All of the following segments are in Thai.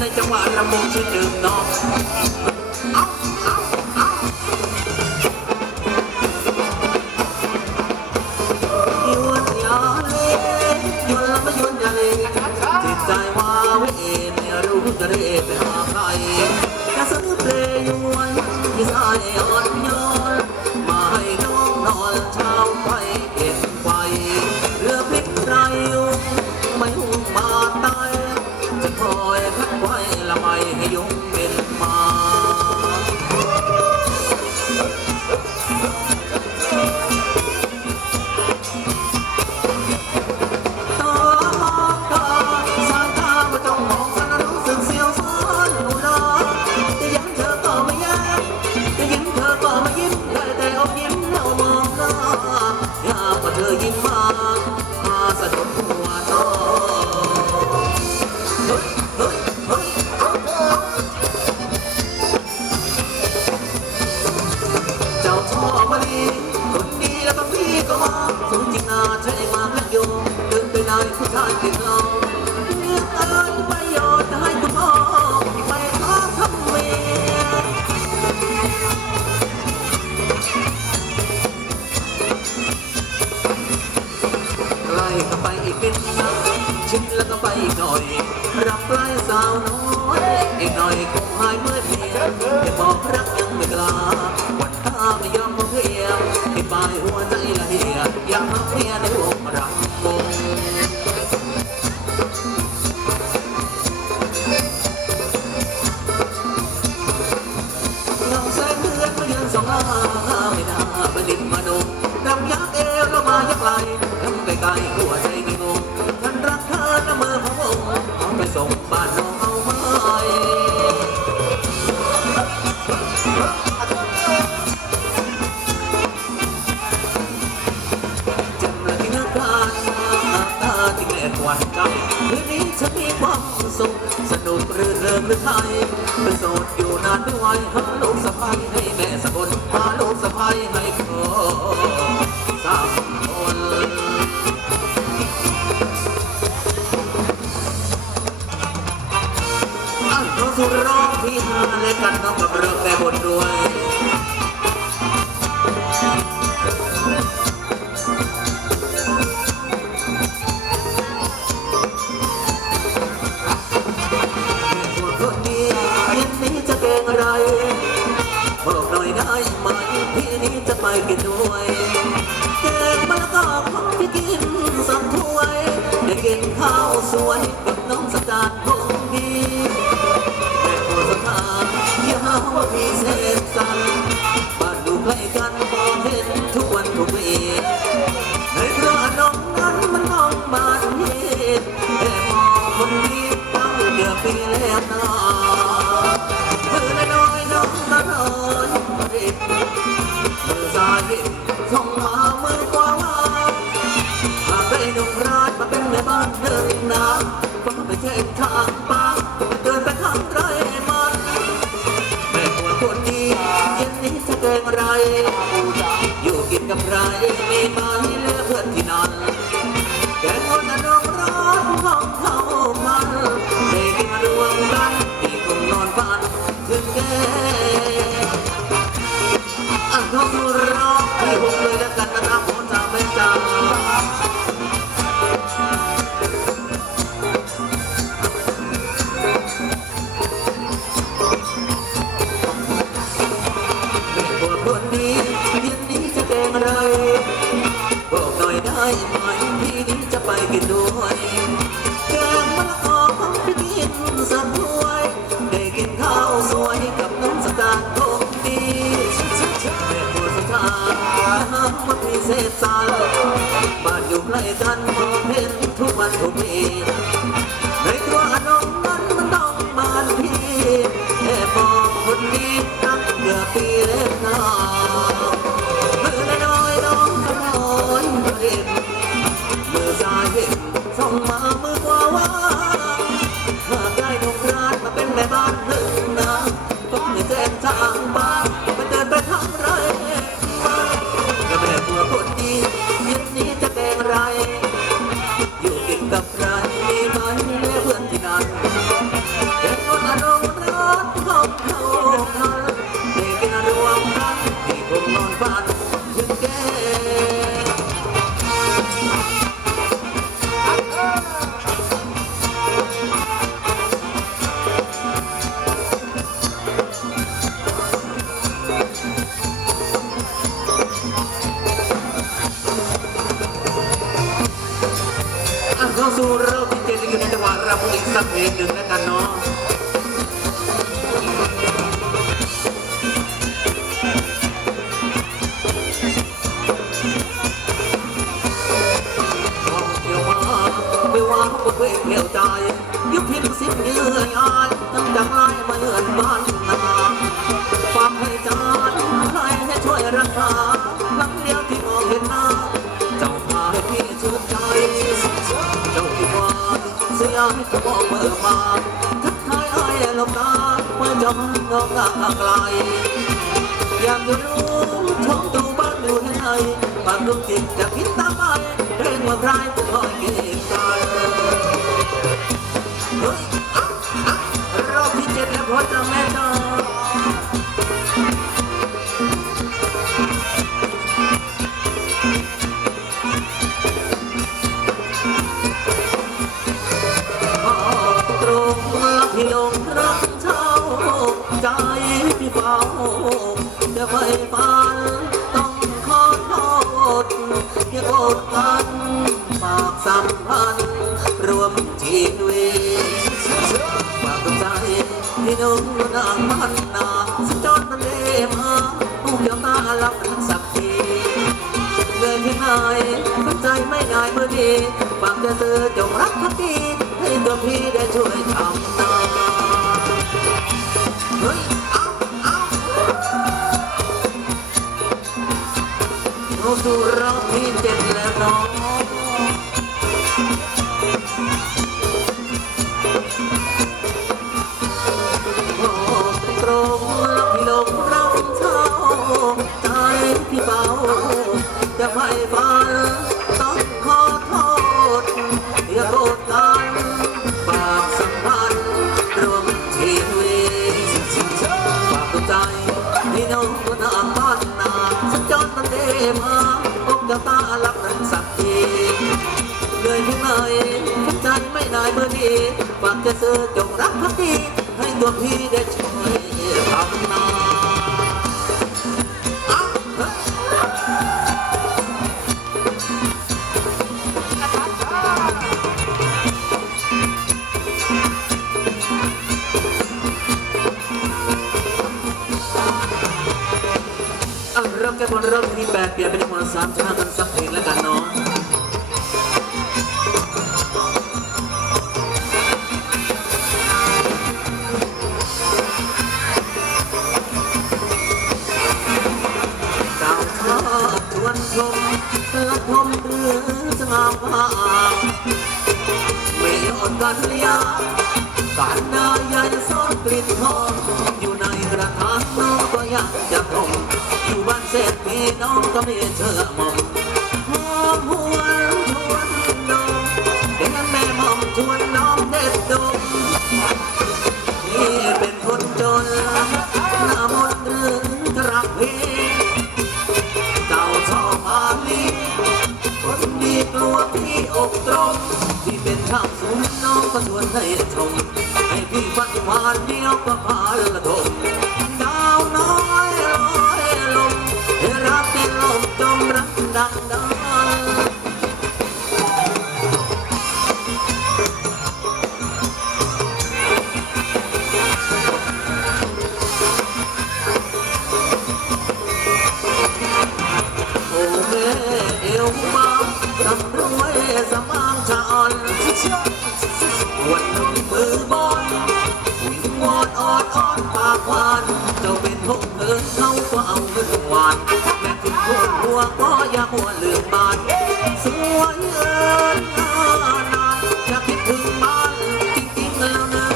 ในจังหวะระมงชื่อหนึ่งน้องเอาเอาเอายวนยาเลยวนละไม่ยวนยาเลจิตใจว่าเวไม่รู้จะเรียกไปหาใครจะซื้อเพลงยวนที่สายอ่อนโยน นไปไหนผู้ายติดเราเลือกเอ้ยไม่ยอมจะให้คุณพ่อไปขอทำเมียใกล้เข้าไปอีกนิดนะชิดแล้วก็ไปอีกหน่อย รับปลายสาวน้อยอีกหน่อยคงหายเมื่อเพียจะบอกรักยังไม่กล้าวันตาไม่ยอมเพียงที่ปลายหัวใจละเหียอยากมาเพีย ไทยเป็นโสดอยู่นานด้วยหาลูกสะพ้ายให้แม่สะกดหาลูกสะพ้ายให้ขอสามคนอันก็สุดร้องที่หาและกันน้องกับเริ่มแต่บนด้วย พี่นี้จะไปกินด้วยแกงมะละกอของพี่กินสักถ้วยได้กินข้าวสวยกับน้องสกาดคงดีแม่หัวสถานอย่าหาว่าพี่เศษกันบ้านอยู่ใกล้กันมองเห็นทุกวันทุกวีในเครือน้องนั้นมันน้องบานเฮ็ดแต่มองคนนี้ตั้งเดือนปีแล้วนะางป้าเดินไปทางไรมันแม่ตัวคนนี้เย็นนี้จะเกินไร อยู่กินกับใครมีไหมเหลือเพื่อนที่นอนแกงคนน้องร้อนของเขาพันเด็กมารวมกันที่คงนอนฝันถึงแก กินด้วยแกงมะละกอของพี่กินสักถ้วยได้กินข้าวสวยกับน้ำสตาร์คงดีแม่ผัวสถานห้ามว่าพี่เศษสารบ้านอยู่ใกล้กันมองเห็นทุกวันทุกปี bottom. พิมพ์สิ้นเยื่อยอายตั้งจากลายมาเยือนบ้านนาฝากให้ใจใครให้ช่วยรักษาครั้งเดียวที่มองเห็นหน้าเจ้าพาให้พี่ชื่นใจ เจ้าที่ว่าเสียให้เขาบอกเมื่อมาทักทายไอ้ลมตาเมื่อจอมน้องตางไกลอยากจะรู้ช่องตูบ้านอยู่ที่ไหนบ้างลูกจิตจะคิดตามไปเรื่องว่าใครจะคอยเกี่ยงกันเฮ้ยอะอะ รอบที่เจ็ดแล้วพอจะแม่จ้อก ที่นุ่งนางมันนาสัญจรมันเดมาผู้เกี่ยวตาลับสักทีเงินที่ไหนสนใจไม่ง่ายเมื่อดีฝากจะเจอจงรักพักดีให้ตัวพี่ได้ช่วยทำนาเฮ้ยเอาเอาเราสู่รอบที่เจ็ดแล้ว ฝากจะซื้อจงรักพักดีให้ตัวพี่ได้ช่วยทำนาเริ่มแกันบนเริ่มที่แปดเปลี่ยนเป็นจำนวนสามชนะกันสักเพลงแล้วกันเนาะ มละพมเรือสงามผ่าไม่อดกันยาการนาใหญ่ซ่อนกลิ่นหอมอยู่ในกระถางน้องก็อยากจะพรมอยู่บ้านเศรษฐีน้องก็ไม่เชื่อมอง ที่อกตรง ที่เป็นข้าวสูงน้องก็ชวนให้ชมให้พี่ฟันหวานเดียวก็พาละทม เจ้าเพินเขาก็เอาเงินหวานแม่คุณพูดหัวก็อย่าหัวลืมบานสวยเอินนานานอยากคิดถึงบ้านจริงๆแล้วนะ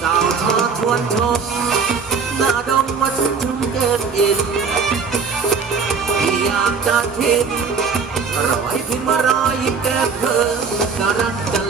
เจ้าชอชวนชมหน้าดมว่าฉันชุ่มเก็บอินที่อยากจะคิดรอยพิมพ์รอยยิ้มแก้มเธอจะรักจะ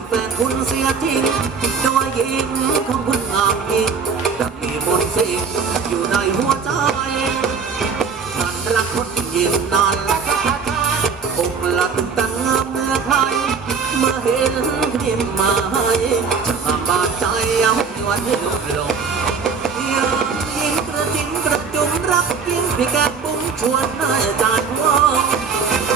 ากแฟนคุณเสียจริงด้วยยิ้มของคุณงามยิงแต่มีมนต์สิ่งอยู่ในหัวใจฉันรักคนยิ้มนั้นคงละตึงตังงามเมื่อใครเมื่อเห็นยิ้มมาให้จะมาบาดใจเอาหวนให้ลุกลงยากยิงกระจิงกระจุมรักยิงพี่แกปุ้งชวนให้จานวอง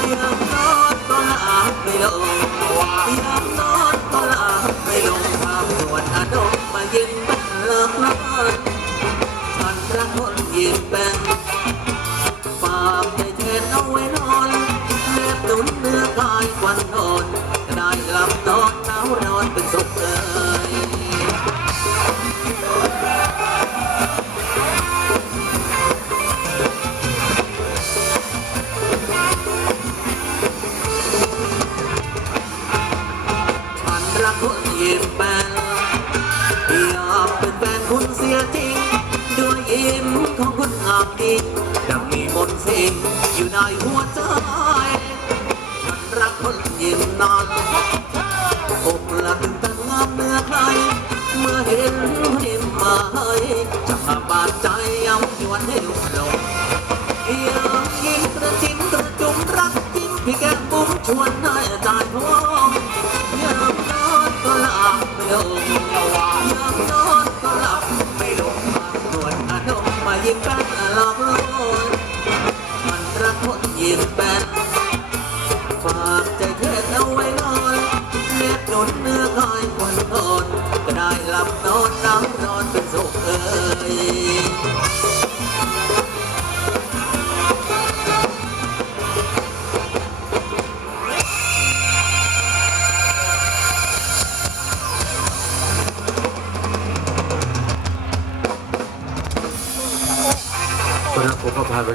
าให้จะมาบาดใจ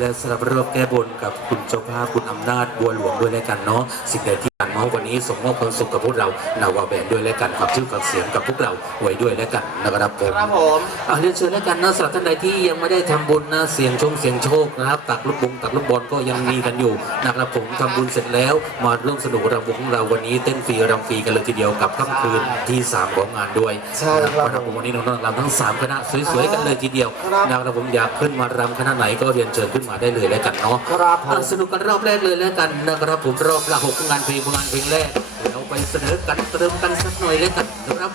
แล้วสำหรับรอบแก้บนกับคุณเจ้าภาพคุณอำนาจบัวหลวงด้วยแล้วกันเนาะสิ่งใดที่ผ่านมาวันนี้ส่งมอบความสุขกับพวกเรานาวาแบนด้วยแล้วกันความชื่อความเสียงกับพวกเราไว้ด้วยแล้วกันนะครับผมครับผมอ่าเรียนเชิญแล้วกันนะสำหรับท่านใดที่ยังไม่ได้ทำบุญนะเสียงชงเสียงโชคนะครับตักลูกบุงตักลูกบอลก็ยังมีกันอยู่นะครับผมทำบุญเสร็จแล้วมาร่วมสนุกรำวงของเราวันนี้เต้นฟรีรำฟรีกันเลยทีเดียวกับค่ำคืนที่สามของงานด้วยใช่ครับ นะ ครับผมวันนี้น้องๆรำทั้งสามคณะสวยๆ กันเลยทีเดียวครับ นะครับผมอยากขึ้นมารำคณะไหนก็เรียนเชิญขึ้นมาได้เลยแล้วกันเนาะครับผมอะสนุกกันรอบแรกเลยแล้วกันนะครับผมรอบละหกงานเพลงงานเพลงแรกเราไปเสนอกันเติมกันสักหน่อยแล้วกันนะครับ